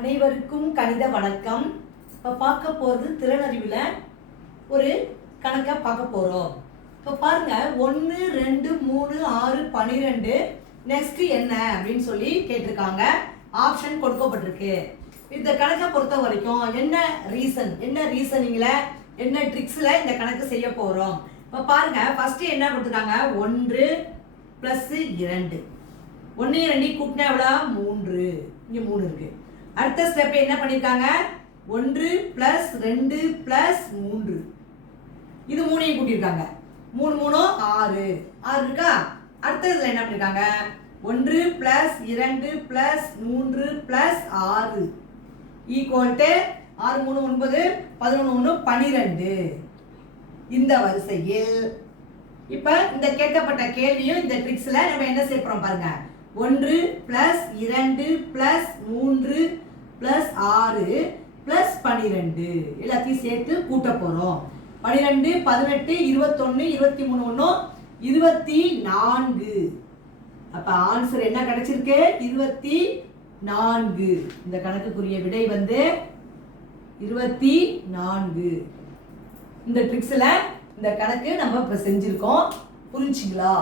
அனைவருக்கும் கணித வணக்கம். இப்போ பார்க்க போகிறது திறனறிவில் ஒரு கணக்கை பார்க்க போகிறோம். இப்போ பாருங்க, 1 2 3 6 12 நெக்ஸ்ட் என்ன அப்படின்னு சொல்லி கேட்டிருக்காங்க. ஆப்ஷன் கொடுக்கப்பட்டிருக்கு. இந்த கணக்கை பொறுத்த வரைக்கும் என்ன ரீசனிங்கில் என்ன ட்ரிக்ஸில் இந்த கணக்கு செய்ய போகிறோம். இப்போ பாருங்க, ஃபர்ஸ்ட் என்ன கொடுத்துருக்காங்க, 1 + 2 1 2 கூட்டினா எவ்வளோ 3, இங்கே 3 இருக்கு. அடுத்த ஸ்டெப் என்ன பண்ணிருக்காங்க, 1 + 2 + 3 இது 3ஐயும் கூட்டியிருக்காங்க. 3 3 6 6 இருக்கா. அடுத்த இதுல என்ன பண்ணிருக்காங்க, 1 + 2 + 3 + 6 ஈக்குவல் 6 3 9 11 1 12. இந்த வரிசையில் இப்ப இந்த கேட்கப்பட்ட கேள்வியும் இந்த ட்ரிக்ஸ்ல நம்ம என்ன செய்ய போறோம் பாருங்க. 1 + 2 + 3 + 6 + 12 எல்லாத்தையும் சேர்த்து கூட்ட போறோம். 12 18 21 23 24. அப்ப ஆன்சர் என்ன கிடைச்சிருக்கு, 24. இந்த கணக்குக்குரிய விடை 24. இந்த ட்ரிக்ஸ்ல இந்த கணக்கு நம்ம இப்ப செஞ்சிருக்கோம். புரிஞ்சுங்களா?